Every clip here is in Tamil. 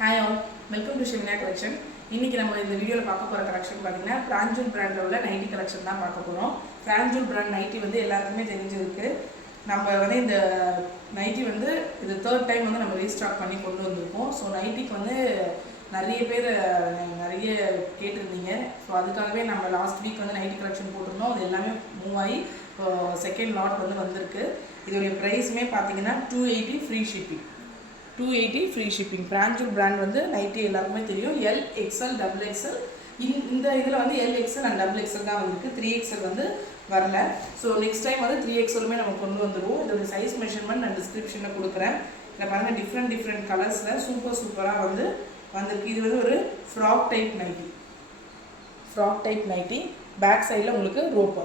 Hi all, welcome to Shivina collection. இன்றைக்கி நம்ம இந்த வீடியோவில் பார்க்க போகிற கலெக்ஷன் பார்த்தீங்கன்னா பிராஞ்சூல் பிராண்டில் உள்ள நைட்டி கலெக்ஷன் தான் பார்க்க போகிறோம். பிராஞ்சூல் பிராண்ட் நைட்டி வந்து எல்லாருக்குமே தெரிஞ்சிருக்கு. நம்ம வந்து இந்த நைட்டி வந்து இது 3rd டைம் வந்து நம்ம ரீஸ்டாக் பண்ணி கொண்டு வந்திருக்கோம். ஸோ நைட்டிக்கு வந்து நிறைய பேர் நிறைய கேட்டிருந்தீங்க. ஸோ அதுக்காகவே நம்ம லாஸ்ட் வீக் வந்து நைட்டி கலெக்ஷன் போட்டிருந்தோம். அது எல்லாமே மூவ் ஆகி செகண்ட் லாட் வந்து வந்திருக்கு. இதோடைய ப்ரைஸுமே பார்த்தீங்கன்னா 280 ஃப்ரீ ஷிப்பிங். 280 free shipping. பிராஞ்சூல் பிராண்ட் வந்து நைட்டி எல்லாருக்குமே தெரியும். L, XL, double XL. இந்த இதில் வந்து L, XL and double XL தான் வந்துருக்கு. 3XL வந்து வரல. ஸோ நெக்ஸ்ட் டைம் வந்து 3XLமே நம்ம கொண்டு வந்துடுவோம். இதோட சைஸ் மெஷர்மெண்ட் நான் டிஸ்கிரிப்ஷனில் கொடுக்குறேன். இதில் பாருங்கள், டிஃப்ரெண்ட் கலர்ஸில் சூப்பராக வந்திருக்கு. இது வந்து ஒரு ஃப்ராக் டைப் நைட்டி. பேக் சைடில் உங்களுக்கு ரோப்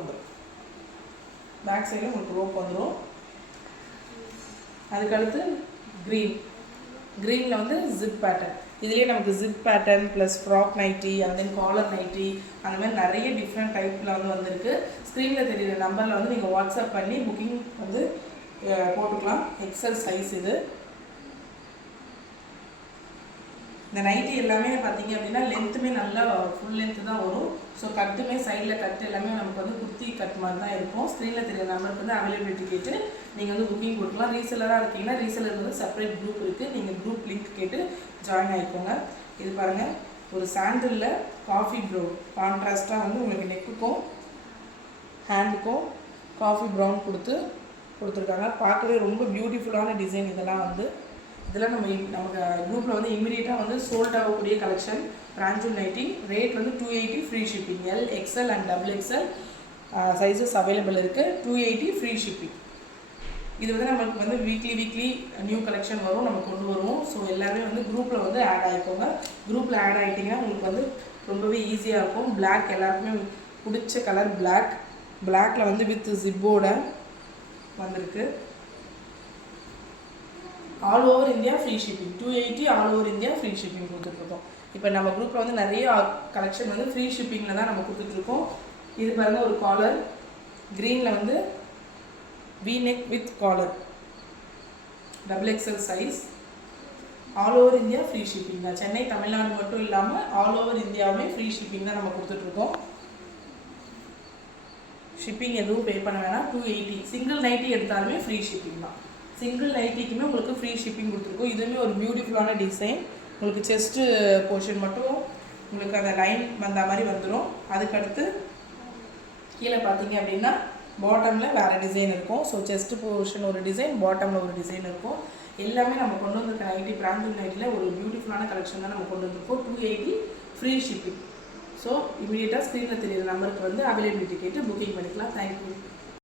வந்துடும். அதுக்கடுத்து க்ரீனில் வந்து ஜிப் பேட்டர்ன். இதுலேயே நமக்கு zip pattern plus frock nighty and then collar nighty அந்த மாதிரி நிறைய டிஃப்ரெண்ட் டைப்பில் வந்து வந்திருக்கு. ஸ்க்ரீனில் தெரியுற நம்பரில் வந்து நீங்கள் வாட்ஸ்அப் பண்ணி புக்கிங் வந்து போட்டுக்கலாம். எக்ஸல் சைஸ் இது. இந்த நைட்டி எல்லாமே பார்த்தீங்க அப்படின்னா லென்த்துமே நல்லா ஃபுல் லென்த்து தான் வரும். ஸோ கட்டுமே சைடில் கட்டு எல்லாமே நமக்கு வந்து குர்த்தி கட் மாதிரி தான் இருக்கும். ஸ்க்ரீனில் தெரியுற நம்பருக்கு வந்து அவைலபிலிட்டி கேட்டு நீங்கள் வந்து புக்கிங் கொடுக்கலாம். ரீசெல்லராக இருக்கீங்கன்னா ரீசெல்லர் வந்து செப்பரேட் குரூப் இருக்குது. நீங்கள் குரூப் லிங்க் கேட்டு ஜாயின் ஆகிக்கோங்க. இது பாருங்கள், ஒரு சாண்டிலில் காஃபி ப்ரௌன் கான்ட்ராஸ்ட்டாக வந்து உங்களுக்கு நெக்குக்கும் ஹேண்டுக்கும் காஃபி ப்ரௌன் கொடுத்துருக்காங்க. பார்க்கவே ரொம்ப பியூட்டிஃபுல்லான டிசைன். இதெல்லாம் நமக்கு குரூப்பில் வந்து இமீடியட்டாக வந்து சோல்ட் ஆகக்கூடிய கலெக்ஷன். பிராஞ்சூல் நைட்டி ரேட் வந்து 280 free shipping. L, XL and double XL sizes available இருக்குது. 280 ஃப்ரீ ஷிப்பிங். இது வந்து நமக்கு வந்து வீக்லி நியூ கலெக்ஷன் வரும், நம்ம கொண்டு வருவோம். ஸோ எல்லாருமே வந்து குரூப்பில் வந்து ஆட் ஆகிக்கோங்க. குரூப்பில் ஆட் ஆகிட்டிங்கன்னா உங்களுக்கு வந்து ரொம்பவே ஈஸியாக இருக்கும். பிளாக் எல்லாருக்குமே பிடிச்ச கலர் பிளாக்கில் வந்து வித் ஜிப்போட வந்திருக்கு. All over India free shipping. 280 all over India free shipping கொடுத்துட்ருக்கோம். இப்போ நம்ம குரூப்பில் வந்து நிறைய கலெக்ஷன் வந்து ஃப்ரீ ஷிப்பிங்கில் தான் நம்ம கொடுத்துட்ருக்கோம். இது பாருங்கள், ஒரு காலர் க்ரீனில் வந்து V neck with collar, double XL size. All over India free shipping தான். சென்னை, தமிழ்நாடு மட்டும் இல்லாமல் ஆல் ஓவர் இந்தியாவுமே ஃப்ரீ ஷிப்பிங் தான் நம்ம கொடுத்துட்ருக்கோம். ஷிப்பிங் எதுவும் பே பண்ண வேணாம். 280 சிங்கிள் நைட்டி எடுத்தாலுமே ஃப்ரீ ஷிப்பிங் தான். சிங்கிள் நைட்டிக்குமே உங்களுக்கு ஃப்ரீ ஷிப்பிங் கொடுத்துருக்கோம். இதுவுமே ஒரு பியூட்டிஃபுல்லான டிசைன். உங்களுக்கு செஸ்ட்டு போர்ஷன் மட்டும் உங்களுக்கு அந்த லைன் வந்த மாதிரி வந்துடும். அதுக்கடுத்து கீழே பார்த்தீங்க அப்படின்னா பாட்டமில் வேறு டிசைன் இருக்கும். ஸோ செஸ்ட்டு போர்ஷன் ஒரு டிசைன், பாட்டமில் ஒரு டிசைன் இருக்கும். எல்லாமே நம்ம கொண்டு வந்திருக்க நைட்டி பிராஞ்சூல் நைட்டியில் ஒரு பியூட்டிஃபுல்லான கலெக்ஷன் தான் நம்ம கொண்டு வந்திருக்கோம். 280 ஃப்ரீ ஷிப்பிங். ஸோ இமீடியட்டாக ஸ்க்ரீனில் தெரியுற நம்பருக்கு வந்து அவைலபிலிட்டி கேட்டு புக்கிங் பண்ணிக்கலாம். தேங்க்யூ.